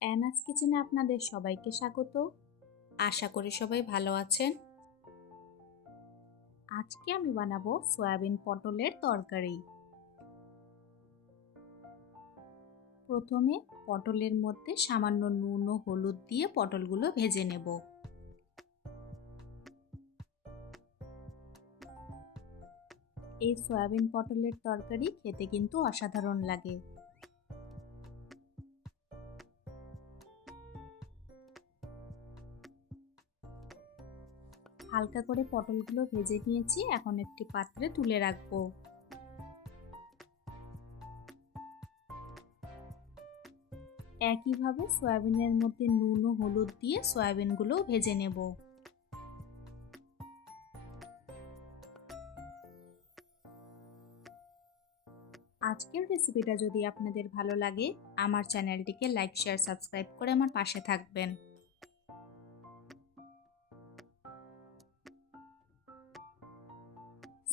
অ্যানাস কিচেনে আপনাদের সবাইকে স্বাগত। আশা করি সবাই ভালো আছেন। আজকে আমি বানাবো সয়াবিন পটলের তরকারি। প্রথমে পটলের মধ্যে সামান্য নুন ও হলুদ দিয়ে পটলগুলো ভেজে নেব। এই সয়াবিন পটলের তরকারি খেতে কিন্তু অসাধারণ লাগে। হালকা করে পটলগুলো ভেজে নিয়েছি। এখন একটি পাত্রে তুলে রাখব। একইভাবে সয়াবিনের মধ্যে নুন ও হলুদ দিয়ে সয়াবিনগুলো ভেজে নেব। আজকের রেসিপিটা যদি আপনাদের ভালো লাগে, আমার চ্যানেলটিকে লাইক, শেয়ার, সাবস্ক্রাইব করে আমার পাশে থাকবেন।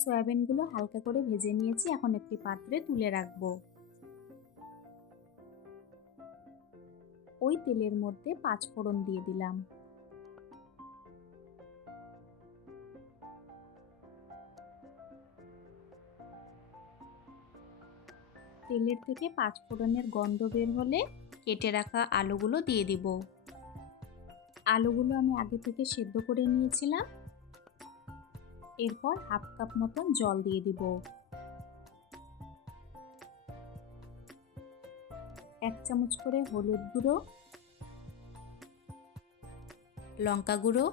সয়াবিনগুলো হালকা করে ভেজে নিয়েছি। এখন একটি পাত্রে তুলে রাখব। ওই তেলের মধ্যে পাঁচ ফোড়ন দিয়ে দিলাম। তেলের থেকে পাঁচ ফোড়নের গন্ধ বের হলে কেটে রাখা আলুগুলো দিয়ে দিব। আলুগুলো আমি আগে থেকে সেদ্ধ করে নিয়েছিলাম। এরপর হাফ কাপ মতন জল দিয়ে দিব। এক চামচ করে হলুদ গুঁড়ো, লঙ্কা গুঁড়ো,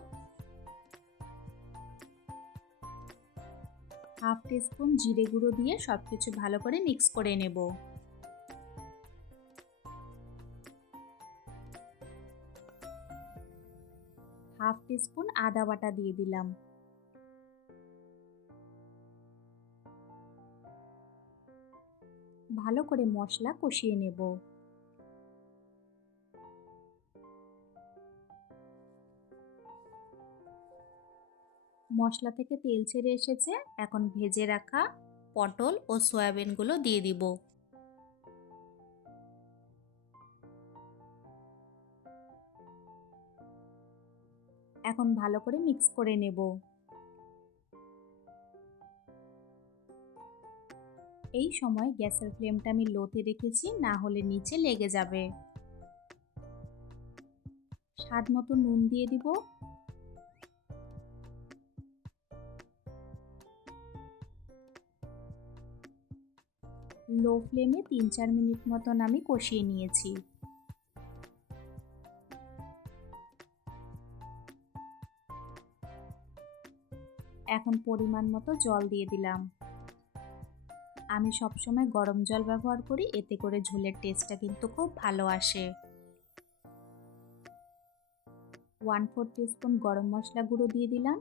হাফ টিস্পুন জিরে গুঁড়ো দিয়ে সব কিছু ভালো করে মিক্স করে নেব। হাফ টিস্পুন আদা বাটা দিয়ে দিলাম। ভালো করে মশলা কষিয়ে নেব। মশলা থেকে তেল ছেড়ে এসেছে, এখন ভেজে রাখা পটল ও সয়াবিনগুলো দিয়ে দিব। এখন ভালো করে মিক্স করে নেব। এই সময় গ্যাসের ফ্লেমটা আমি লোতে রেখেছি, না হলে নিচে লেগে যাবে। স্বাদ মতো নুন দিয়ে দিব। লো ফ্লেমে তিন চার মিনিট মতন আমি কষিয়ে নিয়েছি। এখন পরিমাণ মতো জল দিয়ে দিলাম। আমি সবসময় গরম জল ব্যবহার করি, এতে করে ঝোলের টেস্টটা কিন্তু খুব ভালো আসে। ওয়ান ফোর টিস্পুন গরম মশলা গুঁড়ো দিয়ে দিলাম।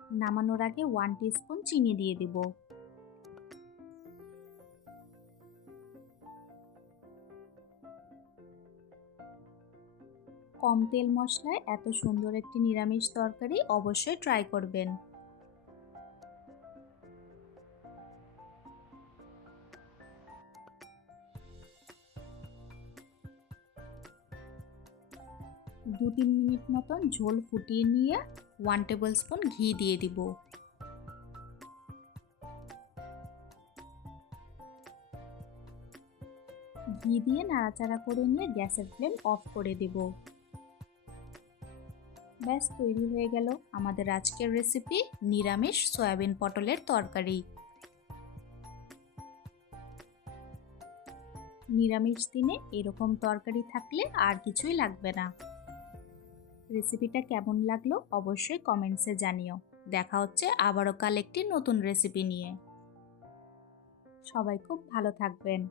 নামানোর আগে ওয়ান টিস্পুন চিনি দিয়ে দিব। কম তেল মশলায় এত সুন্দর একটি নিরামিষ তরকারি অবশ্যই ট্রাই করবেন। দু তিন মিনিট মতন ঝোল ফুটিয়ে নিয়ে ওয়ান টেবিল স্পুন ঘি দিয়ে দিব। ঘি দিয়ে নাড়াচাড়া করে নিয়ে গ্যাসের ফ্লেম অফ করে দেব। ব্যাস, তৈরি হয়ে গেল আমাদের আজকের রেসিপি নিরামিষ সয়াবিন পটলের তরকারি। নিরামিষ দিনে এরকম তরকারি থাকলে আর কিছুই লাগবে না। রেসিপিটা কেমন লাগল অবশ্যই কমেন্টসে জানিও। দেখা হচ্ছে আবারও কাল একটি নতুন রেসিপি নিয়ে। সবাই খুব ভালো থাকবেন।